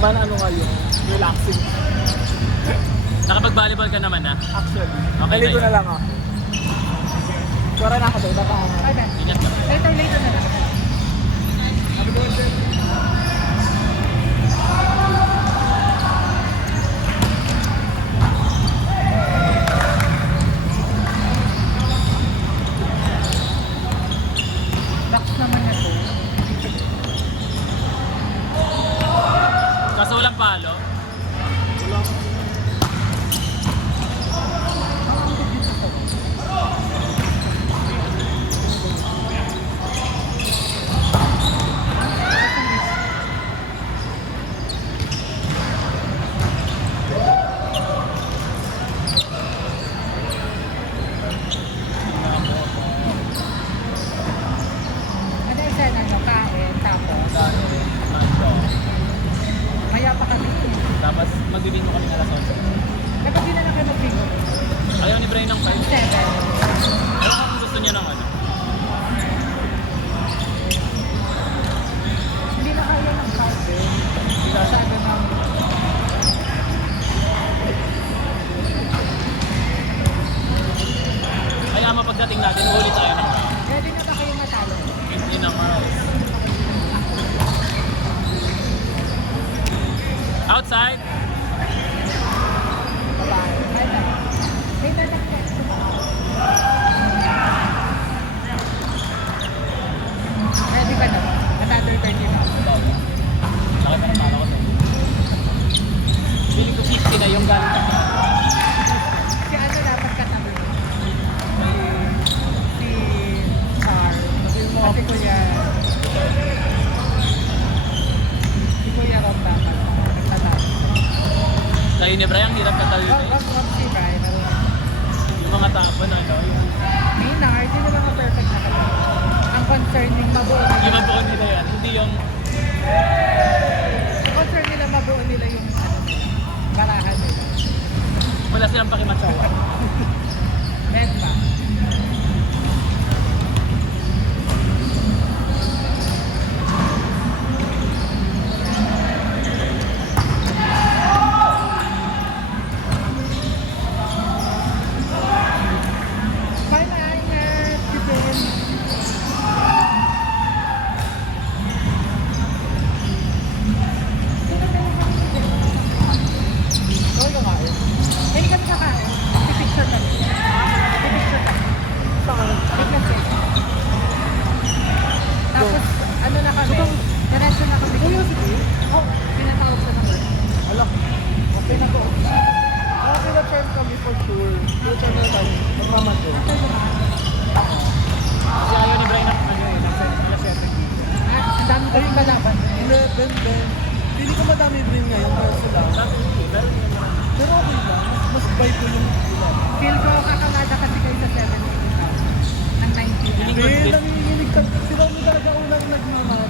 naman ano kayo, relaxing. Nakapag-volleyball ka naman na. Actually. Okay, Naligo tayo. na lang ako. Sura na ako doon, baka Ay, Ben. Ingat ka. Later na lang. Happy birthday. Box naman na to. Kaso walang palo. Wala ako. Ano yung sen, ano, kain, tapos, maya pa kami. Tapos magbibinyo kami ng alas 11. Dapat di na lang kayo mag-bingo. Ayaw ni Brian ng 5. 7. Pero kung gusto niya ng ano. Hindi na kaya ng card eh. Masyado ng... Kaya mapagdating natin, ulit tayo ng Ready na ba kayo matalo? hindi ng outside. Bye-bye. Bye na. May nanak na. Ready ka na? At under 30 na. Laki pa ng pala ko to. Feeling ko 50 na yung galing. Si ano dapat katabi mo? Si Char. Kasi Kuya... Si Kuya Rob dapat. Nagtatalo. Sa'yo ni Brian, hirap katalo Wag si Brian. yung mga tapon. Ano, yung Maynard, hindi naman ako perfect na katabi. Ang concerning mabuo nila. yung mabuo nila yan. Hindi yung Ang concern nila mabuo nila yung ano, barahan nila. wala silang pakimatsawa. Red pa. Bye, Maynard. Kaya ka nga eh. Hindi kami kakain. Pipicture kami. Pipicture kami. Saan? Biglas eh. Tapos, ano na kami? Diretso na kami. Kuya, sige. Oh, pinatawag ko na work. Alak. Okay na to. Okay na trend kami for sure. Future na tayo. Magmamato. After naman. Kasi ayaw ni Brian ng ano eh, nasa alas 7. Ang dami ko rin kalaban. 11 din. Pili ko madami rin ngayon pero sila. Pero okay lang. Mas vibe ko yung ilan. Feel ko kakalada kasi kayo sa 70. Ang 90. Feeling ko Eh, din. nanginginig ka. Si Ronnie talaga unang nagpupuro.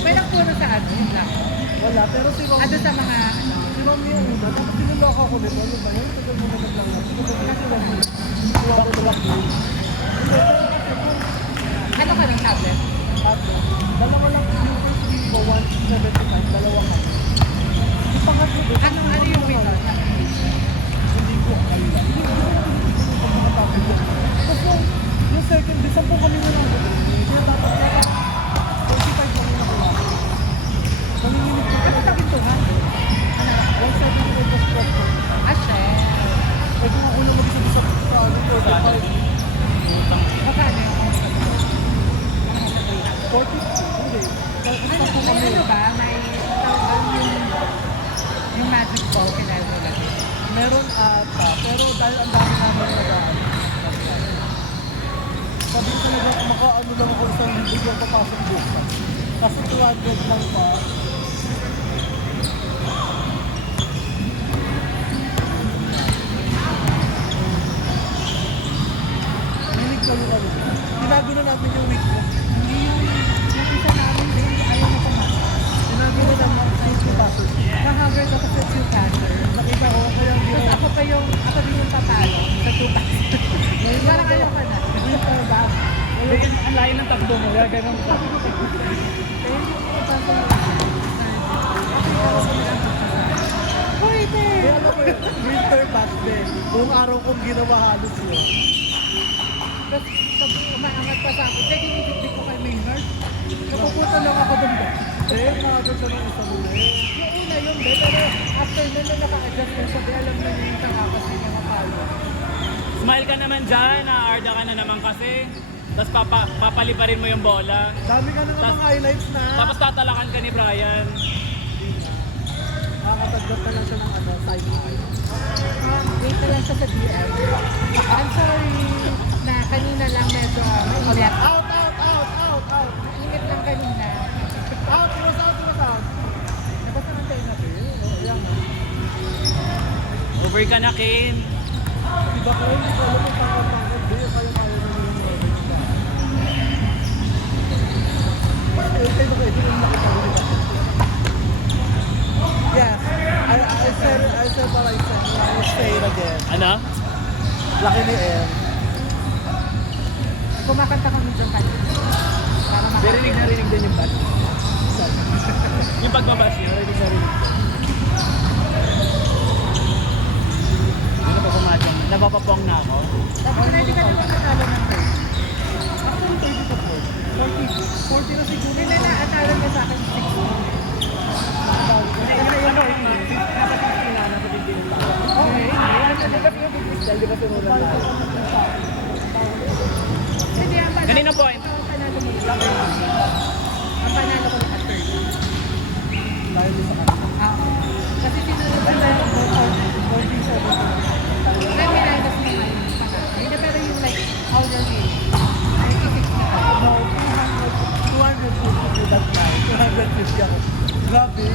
May nagpuro sa ano, yun lang. Wala. Pero si Ronnie, Ano sa mga, ano, si Ronnie yung una. Tapos tinuloko ako nito. Ano ba yun? Tagal mo na naglang ako. Kasi Ronnie, tuwak yun. Hindi, pero kasi kung ano ka ng tablet? tatlo, dalawa lang yung first week ko, 175, dalawa ka. Yung pangatlo doon, Ano yung window? hindi ko alam. Hindi ko pag makatapos yun. Kasi yung second day, 10 kami na lang doon. Kaya dapat naka 45 kami na kaya. Nanginginig ko Ano talaga. sa pintuhan? Ano? 175 plus structure. Ah, shit. Pwede mo ulo mag-isa sa ano, 45. Magkano? 40? Hindi. Ano, may ano ba? May yung magic ball kinalo na. Meron ata, pero dahil ang dami namin nag-ano. Sabi ko talaga, maka-ano lang ako isang libo yung papasok bukas. Kasi 200 lang pa. Minig kayo kami. Tinago na namin yung week ko. Hindi yung isa namin din, ayaw na pumasok. Tinago na naman yung 2,000. Nakahagar ko kasi yung cancer. Nakita ko, kaya hindi Tapos ako din yung tatalo sa 2,000. Parang ayaw ka na. Ngayon ka ba? Ngayon, ang layo ng takbo mo, gagano'n ka. Kaya hindi ko ko yun. Winter bash din. Buong araw kong ginawa halos yun. Tapos umaangat pa sa akin. Kaya ginigit ko kay Maynard. Napupunta lang ako doon ba? Eh, nakaganda ng isa mo na eh. Yung una yun, pero after nun na naka-adjust na siya, di alam na niya yung takakas niya niya mapalo. Smile ka naman dyan, naarda ka na naman kasi. Tapos papaliparin mo yung bola. Dami ka na nga mga highlights na. Tapos tatalakan ka ni Brian. Nakakatagdat na lang siya ng ano, side eye. Wait na lang siya sa DM. I'm sorry na kanina lang medyo mainit. Out, out, out, out, out. Mainit lang kanina. Out, it was out, it was out. Nabasa ng tayo natin. Ayan nga. Over ka na, Kane. Iba ko, hindi ko alam kung pangkat-pangkat. Di, kayo kaya na yung yes, I said what I said. I will say it again. Ano? Laki ni El. Kumakanta kami dyan kanina. Para Narinig na rinig din yung bat. Yung pagbabash niya. Narinig na rinig din. Ano pa pumadyan? Napapapong na ako. Tapos ready ka naman natalo ng third. Actually, 30 to 40. 40 na siguro. Hindi na naatalo niya sa akin 6. Okay. Ayan, nagap yung bibig. Di ba sinulan na? Hindi, ang panalo. Kanino point? Ang panalo mo lang. Ang panalo ko lang at third. Dahil sa kanila. Kasi sinunod ko na yung 47. Then may minus naman. Hindi, pero yung like, how you're feeling. 96 na ako. No, 250 that time. 250 ako. Grabe.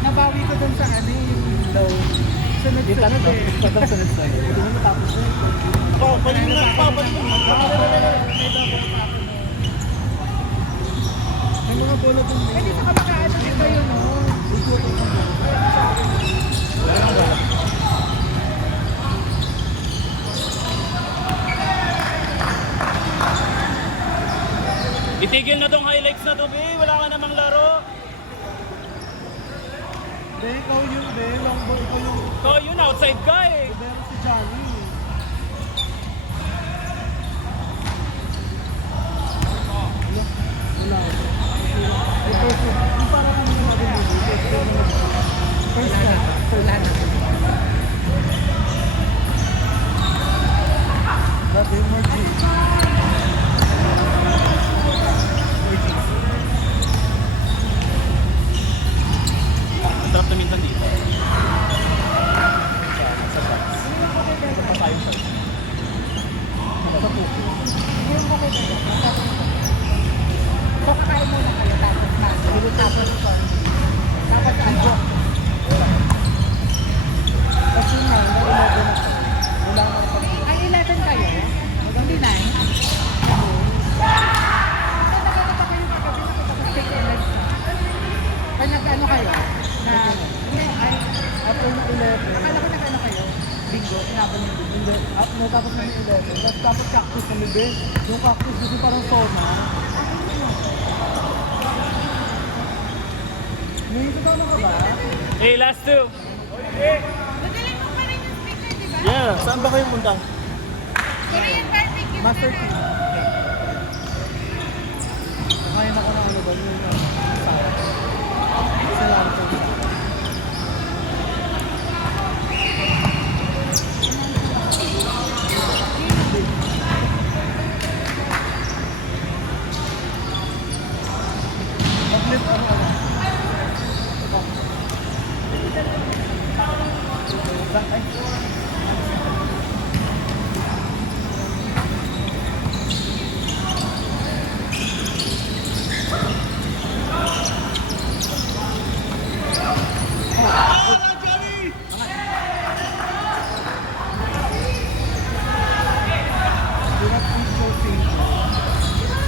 Nabawi ko dun sa ano yung Daw. sunod-sunod eh. Patang sunod sa'yo. Hindi mo matapos na eh. Oh, paling na, paling na. May mga bola dun. Hindi sa kamakaano dito yun, no? Itigil na tong highlights na to, be. Wala ka namang laro. Be, ikaw yun, be. Long ball, ikaw yung So, yun, outside ka eh. Pero si Johnny. Wala. Ito, yung parang ano yung mga binili. First na. Wala na. Grabe yung Margie. Ang sarap na minsan dito. Sa puso. Yung bakit na. So, kakain muna kayo tapos na. Tapos ano? Kasi nga, na-11 ako. Wala nga ako. Ay, 11 kayo? Hindi 9? Nakakita kayo kagabi, nakita ko steak and rice. Pag nag-ano kayo? Na, ay, After ng 11, akala ko nag-ano kayo? Bingo, inabang yung bingo. hindi, natapos ng 11. Tapos cactus kami, be. Yung cactus kasi parang sauna. May kasama ka ba? Hey, last two. Magaling mo pa rin yung speaker, di ba? Yeah, saan ba kayo punta? Korean barbecue. Master Tea. Kumain ako ng ano ba? Yung masarap. Isa lang ito. Maglit ano ano? Ay, do not eat your finger.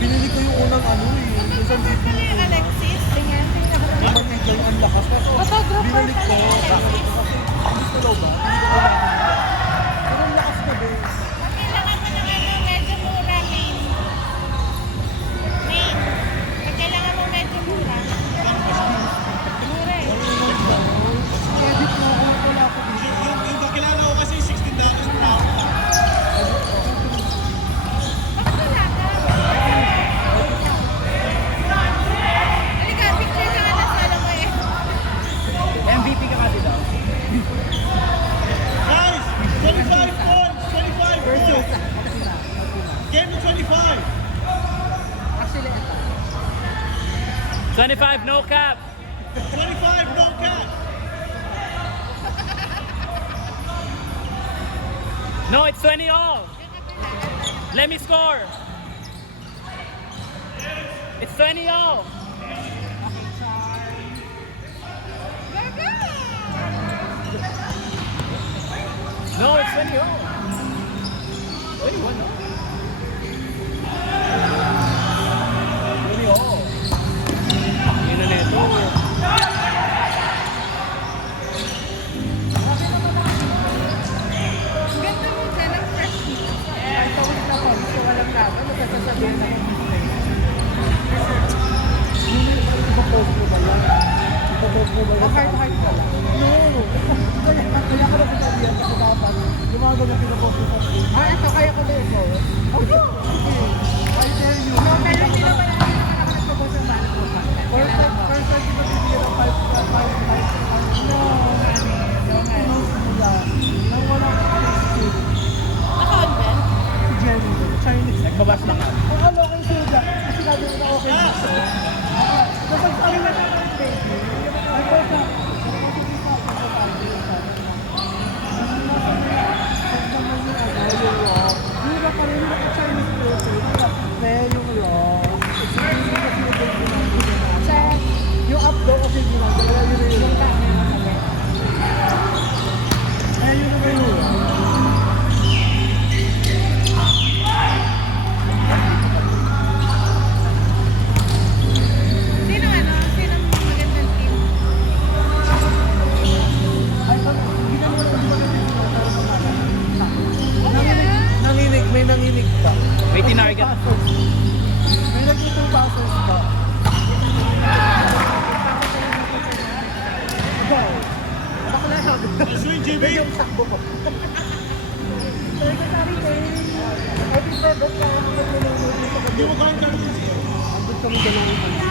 Binili ko yung unang ano eh. Yung sa dito. Alexis? Tingnan, tingnan ko Yung matigay ang lakas. Kaso Photographer binalik ko. pala yan, Kasi gusto daw ba? Hindi ko kailangan nila. Pero ang lakas na be. Kailangan mo ng ano, medyo mura 25! Actually, ito. 25, no cap. 25, no cap! No, it's 20 all. Let me score. It's 20 all. No, it's 20 all. 21 all. 20 all. Yun na nito. Ang ganda mo dyan, ang fresh meat. Kahit ako na ako, gusto walang laban, magsasabihan na yung Ipapost mo ba yan? Ipapost mo ba yan? Kahit ka lang. No! Kaya ka na sinabihan kasi dapat yung mga ganyan pinapost mo sa Facebook. Ah, ito, kaya ko na ito. Okay. I tell you. No, pero hindi naman ako nagpapos ng banak ko pa. First time di ba bibigyan ng 5 No, mami. Nang wala ka skill. Naka-on ba? Si Jenny, Chinese. Nagbabas lang ako. Ang ano kay Suga, kasi sabi ko na okay dito. Kapag sabi na naman yung baby, ay ko sa yung up daw kasi ginagawa yun na yun. Eh, yun naman yun. Sino ano? Sino magandang team? Ay, hindi ka naman ang nanginig, may nanginig ka. May tinarget. May nag-2 passes ka. Wow. Bakla sabi. Swing, GB! Yung sakbo ko. Sorry, Happy birthday ka. Hindi mo kang ganun. Andun kami dalawa.